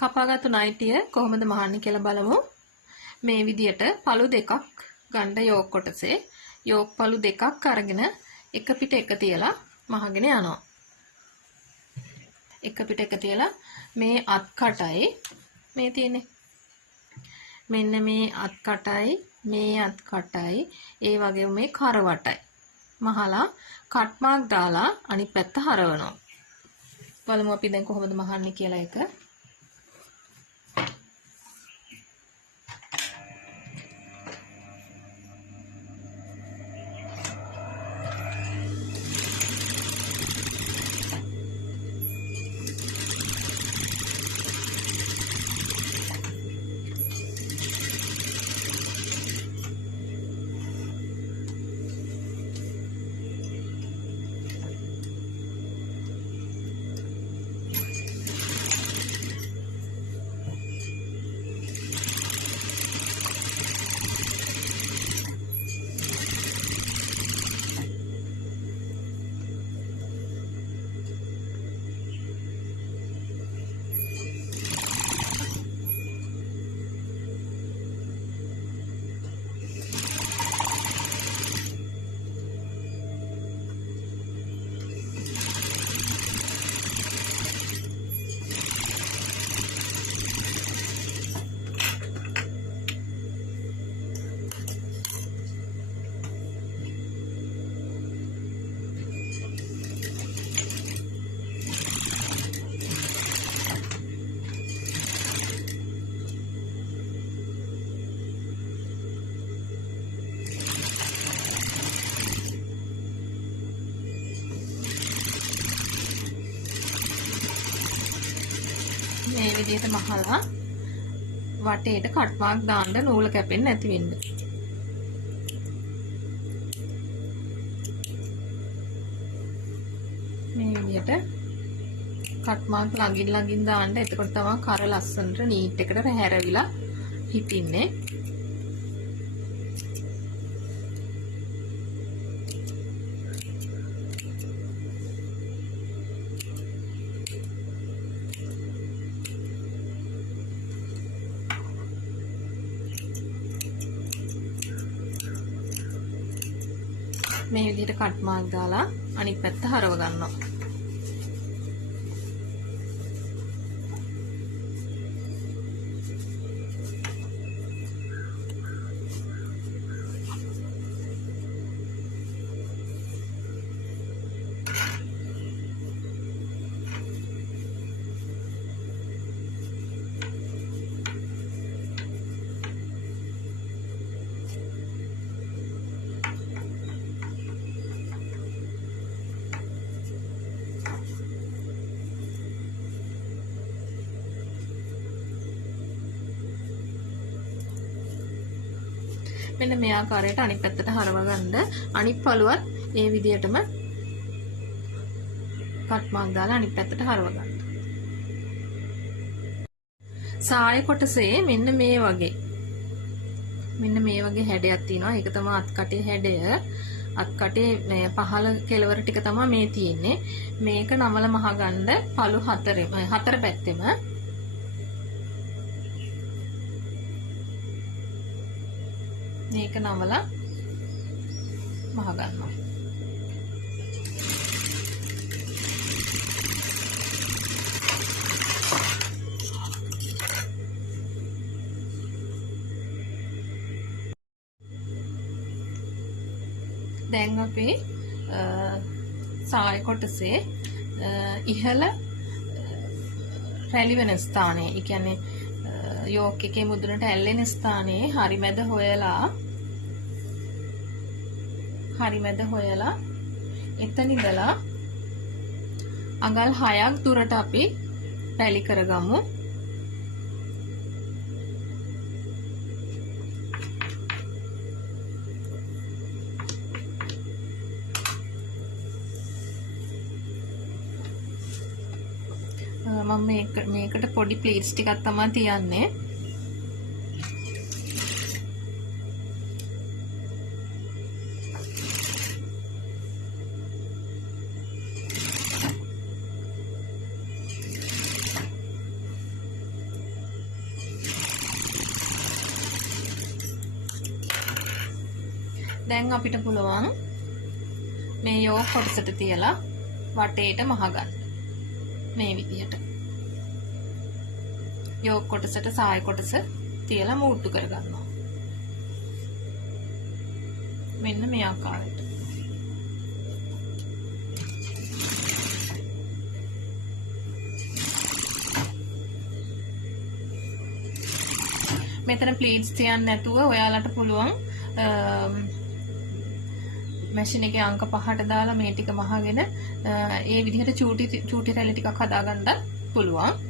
කපාගත්තු නයිටිය කොහොමද මහන්නේ කියලා බලමු. මේ විදියට පළු දෙකක් ගන්න යෝග කොටසේ යෝග පළු දෙකක් අරගෙන එක පිට එක තියලා මහගෙන යනවා. එක පිට එක තියලා මේ අත් කටයි මේ තියෙන්නේ. මෙන්න මේ අත් කටයි මේ අත් කටයි ඒ වගේම මේ කරවටයි මහලා කට් මාක් දාලා අනිත් පැත්ත හරවනවා. බලමු අපි දැන් කොහොමද මහන්නේ කියලා එක. මේ විදිහට මහලා වටේට කට් මාක් දාන්න නූල කැපෙන්නේ නැති වෙන්න. මේ විදිහට කට් මාක් ළඟින් දාන්න. එතකොට තමයි කර ලස්සනට නීට් එකට හැරවිලා හිටින්නේ. මේ විදිහට කට් මාක් දාලා අනිත් පැත්ත හරව ගන්නවා. මෙන්න මේ ආකාරයට අනිත් පැත්තට හරව ගන්න. අනිත් පළුවත් ඒ විදිහටම කට් මාක් දාලා අනිත් පැත්තට හරව ගන්න. සාය කොටසේ මෙන්න මේ වගේ හැඩයක් තියෙනවා. ඒක තමයි අත් කටේ හැඩය. අත් කටේ මේ පහළ කෙළවර ටික තමයි මේ තියෙන්නේ. මේක නමල මහ ගන්න පළු හතර පැත්තෙම මේක නමලා මහ ගන්නවා. දැන් අපි සාය කොටසේ ඉහළ රැලි වෙන ස්ථානයේ, ඒ කියන්නේ යෝක් එකේ මුදුනට ඇල්ලෙන ස්ථානයේ හරිමැද හොයලා එතන ඉඳලා අඟල් 6ක් දුරට අපි රැලි කරගමු. මම මේකට පොඩි ප්ලීට්ස් ටිකක් තමයි තියන්නේ. දැන් අපිට පුළුවන් මේ යෝග කොටසට තියලා වටේට මහගන්න. මේ විදිහට. යෝග කොටසට සාය කොටස තියලා මූට්ටු කරගන්නවා. මෙන්න මේ ආකාරයට. මෙතන ප්ලීට්ස් තියන්න නැතුව ඔයාලට පුළුවන් මැෂින් එකේ අංක 5ට දාලා මේ ටික මහගෙන ඒ විදිහට චූටි රැලි ටිකක් හදාගන්න පුළුවන්.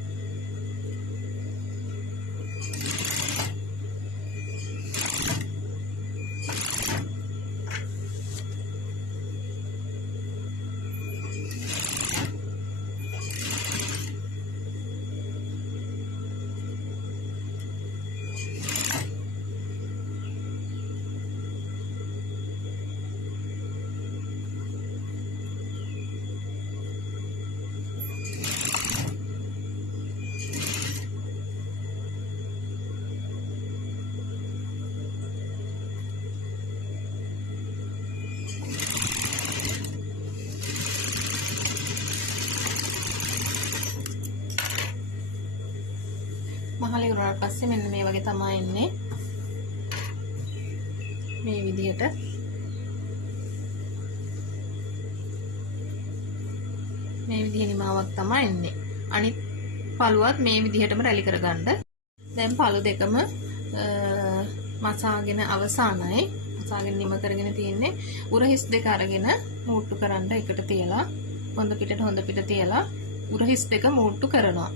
මහලේ උරාට පස්සේ මෙන්න මේ වගේ තමයි එන්නේ. මේ විදිහට මේ විදිහේ නිමාවක් තමයි එන්නේ. අනිත් පළුවත් මේ විදිහටම රැලි කරගන්න. දැන් පළු දෙකම මසාගෙන අවසానයි. මසාගෙන නිම කරගෙන තියෙන්නේ. උරහිස් දෙක අරගෙන මූට්ටු කරන්න එකට තියලා හොඳ පිටට තියලා උරහිස් දෙක මූට්ටු කරනවා.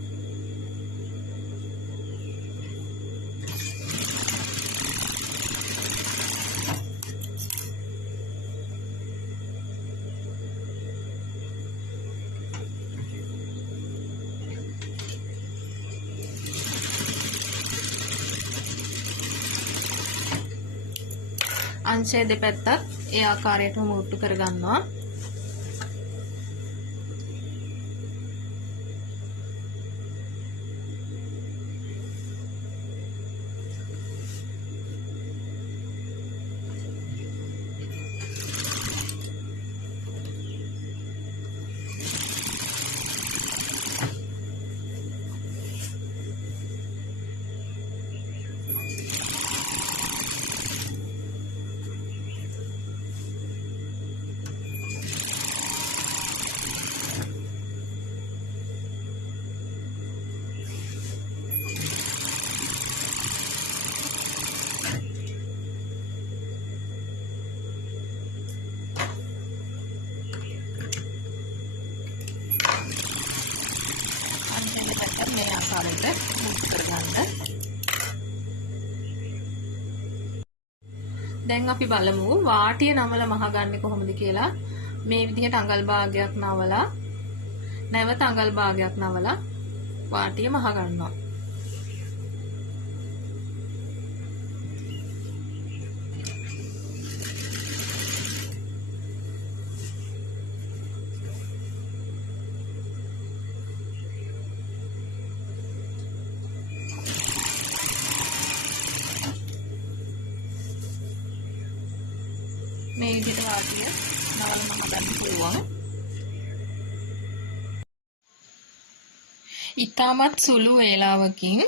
අංශය දෙපැත්තත් ඒ ආකාරයටම මූට්ටු කරගන්නවා. මේ ආකාරයට මූට්ටු කරගන්න. දැන් අපි බලමු වාටිය නමල මහගන්නේ කොහොමද කියලා. මේ විදිහට අඟල් භාගයක් නවලා නැවත අඟල් භාගයක් නවලා වාටිය මහගන්නවා. මේ විදිහට වාටිය නවල මහගන්න පුළුවන්. ඉතාමත් සුළු වේලාවකින්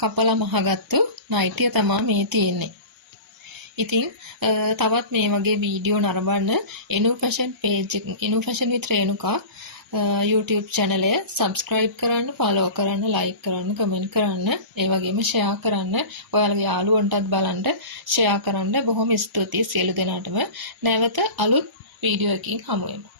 කපලා මහගත්තු නයිටිය තමයි මේ තියෙන්නේ. ඉතින් තවත් මේ වගේ වීඩියෝ නරඹන්න එනු ෆැෂන් විත් රේණුකා YouTube channel එක subscribe කරන්න, follow කරන්න, like කරන්න, comment කරන්න, ඒ වගේම share කරන්න, ඔයාලගේ යාළුවන්ටත් බලන්න share කරන්න. බොහොම ස්තුතියි සියලු දෙනාටම. නැවත අලුත් වීඩියෝ එකකින් හමු වෙමු.